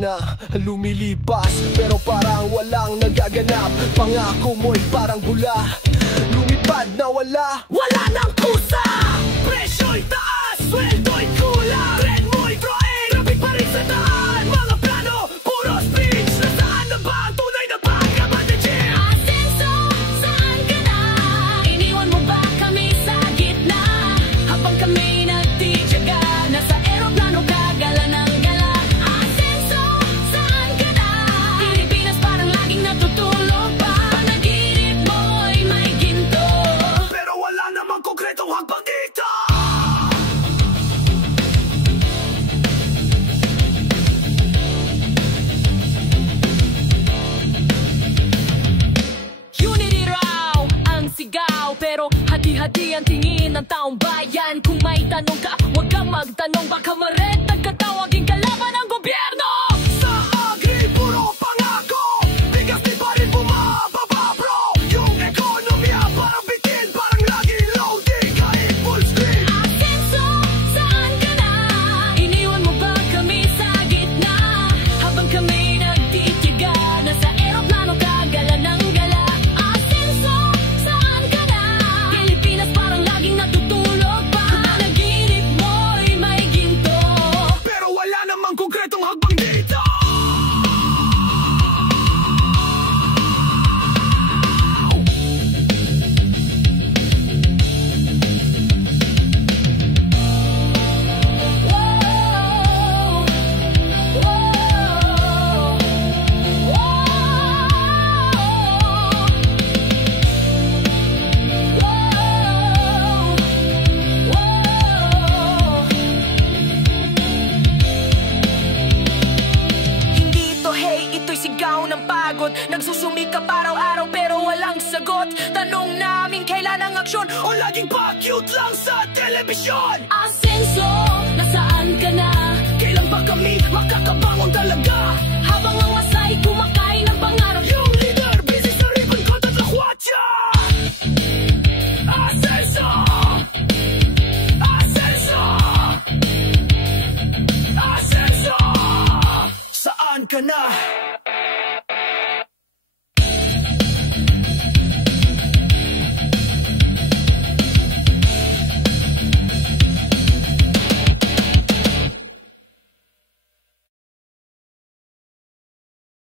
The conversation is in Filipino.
na lumilipas, pero parang walang nagaganap. Pangako mo'y parang bula, lumipad na wala nang kusa. Presyo'y taas, sweldo'y kulang, trend mo'y drawing, traffic pa rin sa daan. Mga plano, puro speech, nasaan na ba ang tunay na pagkabatidya? Asenso, saan ka na? Iniwan mo ba kami sa gitna? Habang kami nagtitiyaga, nasa eroplano ka, gala ng gala. Asenso, saan ka na? Pilipinas parang laging natutulog pa. Panaginip mo'y may ginto, Pero wala namang konkretong hakbang dito. Unity raw ang sigaw, pero hati-hati ang tingin ng taong bayan. Kung may tanong ka, huwag kang magtanong, baka maretag ka, tawagin ka laban ng gobyerno. Sa agri, puro pangako, bigas di pa rin bumababa, bro. Yung ekonomiya parang bitin, parang lagi loading, kahit full screen. Asenso, saan ka na? Iniwan mo ba kami sa gitna? Habang kami nagtitiyaga, nasa eroplano ka, gala ng gala. Asenso, saan ka na? Pilipinas parang laging natutulog pa. Panaginip mo'y may ginto, Pero wala namang konkretong hakbang dito. Hindi to hey, ito'y sigaw ng pagod. Nagsusumikap araw-araw pero walang sagot. Tanong namin kailan ang aksyon, O laging pa-cute lang sa telebisyon. Asenso, nasaan ka na? Kailan ba kami makakabangon talaga?